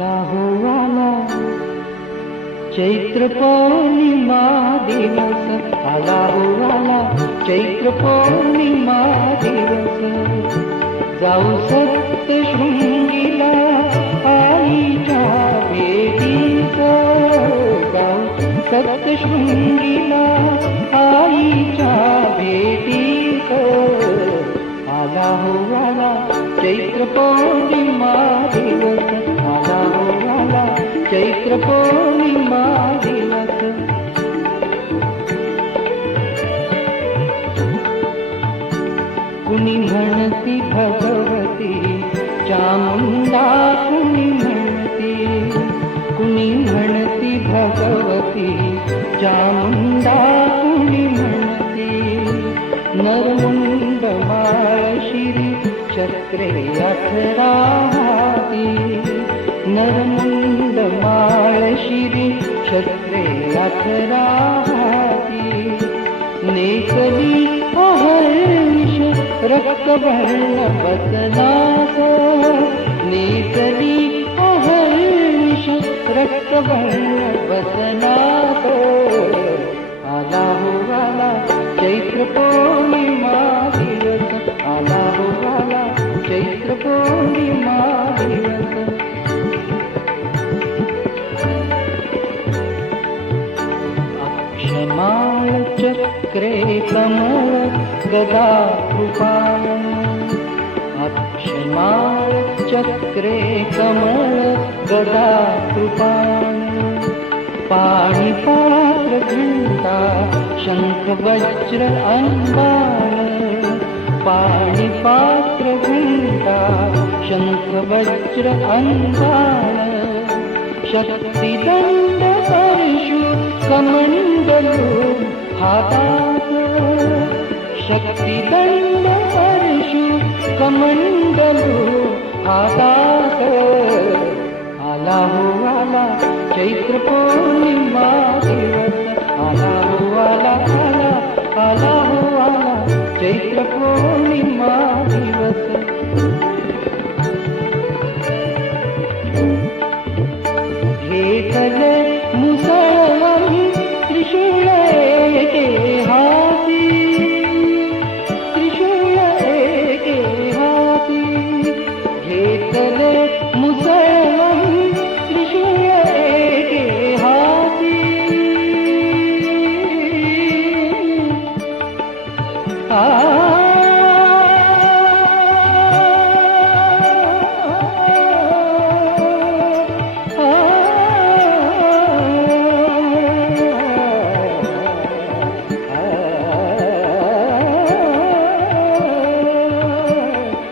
आला हो आला चैत्र पौर्णिमा दिवस, आला हो आला चैत्र पौर्णिमा दिवस. जाऊ सप्तशृंगीला आईच्या भेटीस, जाऊ सप्तशृंगीला आईच्या भेटीस. आला हो आला चैत्र पौर्णिमा दिवस, आला हो आला चैत्र पौर्णिमा दिवस. कुणी म्हणती भगवती चामुंडा, कुणी म्हणती, कुणी म्हणती भगवती चामुंडा, कुणी म्हणती. नरमुंड माळशिरी चक्रे 18 हाती, नरमुंड माळशिरी चक्रे 18 हाती. नेसली अहर्निश रक्तवर्ण बदनास, नेसली अहर्निश रक्तवर्ण बदनास. आला हो आला चैत्र पौर्णिमा दिवस, आला हो आला चैत्र पौर्णिमा दिवस. अक्षमाळ चक्रे कमळ गदा कृपाण, अक्षमाळ चक्रे कमळ गदा कृपाण. पाणी पात्र घंटा शंख वज्र अन्बाण, पाणी पात्र घंटा शंख वज्र अन्बाण. शक्तिदंड परशु कमंडलू हातात, शक्तिदंड परशु कमंडलू हातात. आला हो आला चैत्र पौर्णिमा दिवस, आला हो आला आला, आला हो आला चैत्र पौर्णिमा दिवस. घेतले मुसळी त्रिशूळ एके हाती, त्रिशूळ एके हाती. घेतले मुसळी त्रिशूळ एके हाती.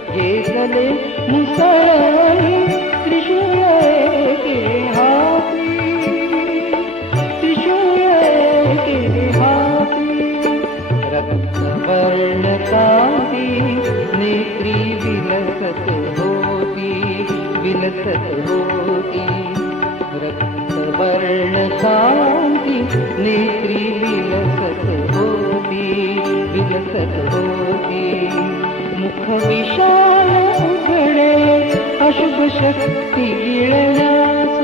घेतले मुसळी त्रिशूळ एके हाती, त्रिशूळ एके हाती. रक्तवर्ण कांती नेत्री विलसत होती, विलसत होती. रक्तवर्ण कांती नेत्री विलसत होती, विलसत होती. मुख विशाल उघडे अशुभ शक्ती गिळण्यास,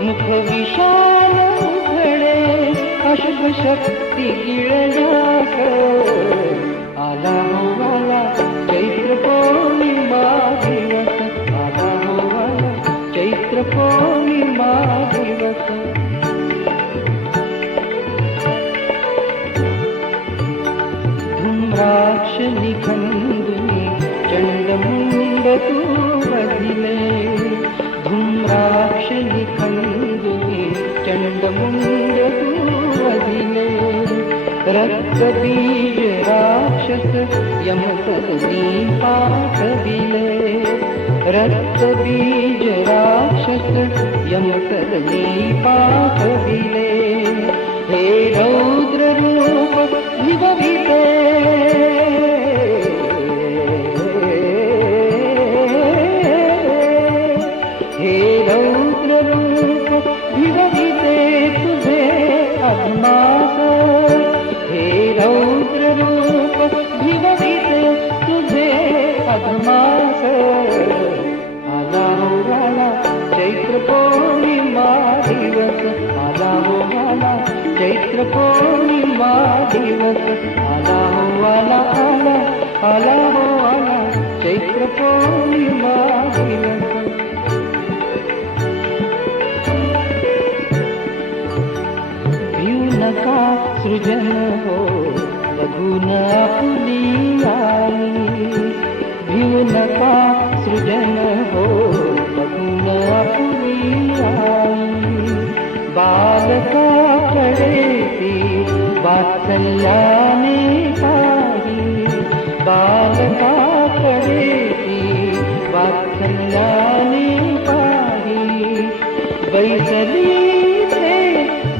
मुख विशाल उघडे अशुभ शक्ती गिळण्यास. आला हो आला चैत्र पौर्णिमा दिवस, आला हो आला चैत्र पौर्णिमा दिवस. धूम्राक्ष निखंदुनी चंडमुंड तू वधिले, धूम्राक्ष निखंदुनी चंडमुंड तू वधिले. रक्तबीज राक्षस यमसदनी पाठविले, रक्तबीज राक्षस यमसदनी पाठविले. हे रौद्र रूप निभविते, हे रौद्र रूप निभविते तुझे अधमास. हे रौद्र रूप निभविते तुझे अधमास. आला हो आला पौर्णिमा दिवस आला हो आला आला आला हो आला चैत्र पौर्णिमा दिवस. भिऊ नका सृजन हो बघून आपली आई. भिऊ नका सृजन हो बघून आपली आई. बालकाकडे ती वात्सल्याने पाही. बालकाकडे ती वात्सल्याने पाही. बैसली ते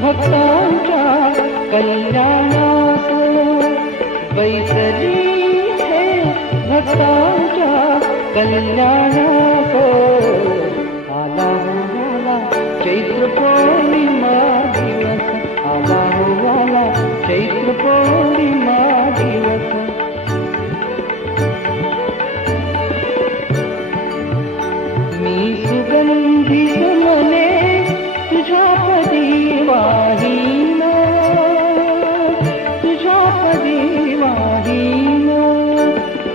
भक्तांच्या कल्याणास. बैसली ते भक्तांच्या कल्याणास. आला हो आला चैत्र पौर्णिमा दिवस आला हो आला चैत्र पौर्णिमा दिवस. मी सुगंधी सुमने तुझ्या पदी वाहीन. तुझ्या पदी वाहीन.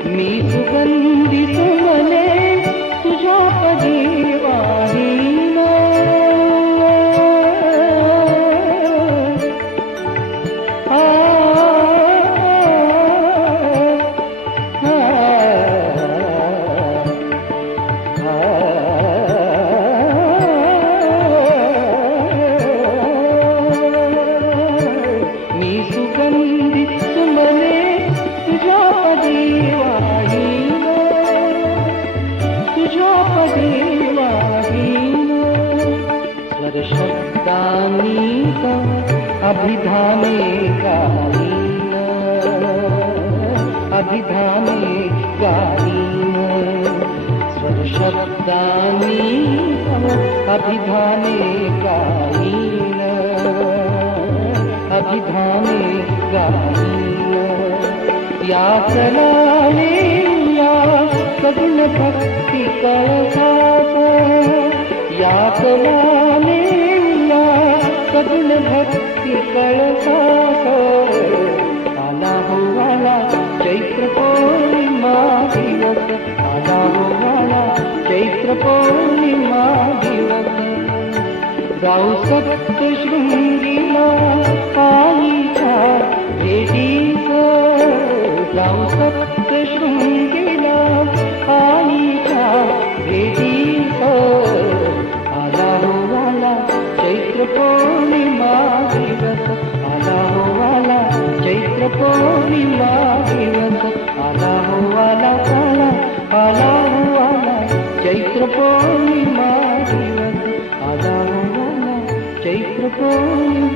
मी सुगंधी सुमने तुझ्या पदी वाहीन. शब्दानीक अभिधाने गायीन. अभिधाने गायीन. स्वर शब्दानीक अभिधाने गायीन. अभिधाने गायीन. या चलाने या सगुण भक्ती कळसास. या चलाने सगुण भक्ती कळसास. आला हो आला चैत्र पौर्णिमा दिवस आला हो आला चैत्र पौर्णिमा दिवस. जाऊ सप्तशृंगीला आईच्या भेटीस. जाऊ सप्तशृंगीला आईच्या भेटीस. आला हो आला चैत्र पौर्णिमा दिवस आला हो आला चैत्र पौर्णिमा दिवस आला हो आला आला आला हो आला चैत्र पौर्णिमा दिवस आला हो आला चैत्र पौर्णिमा.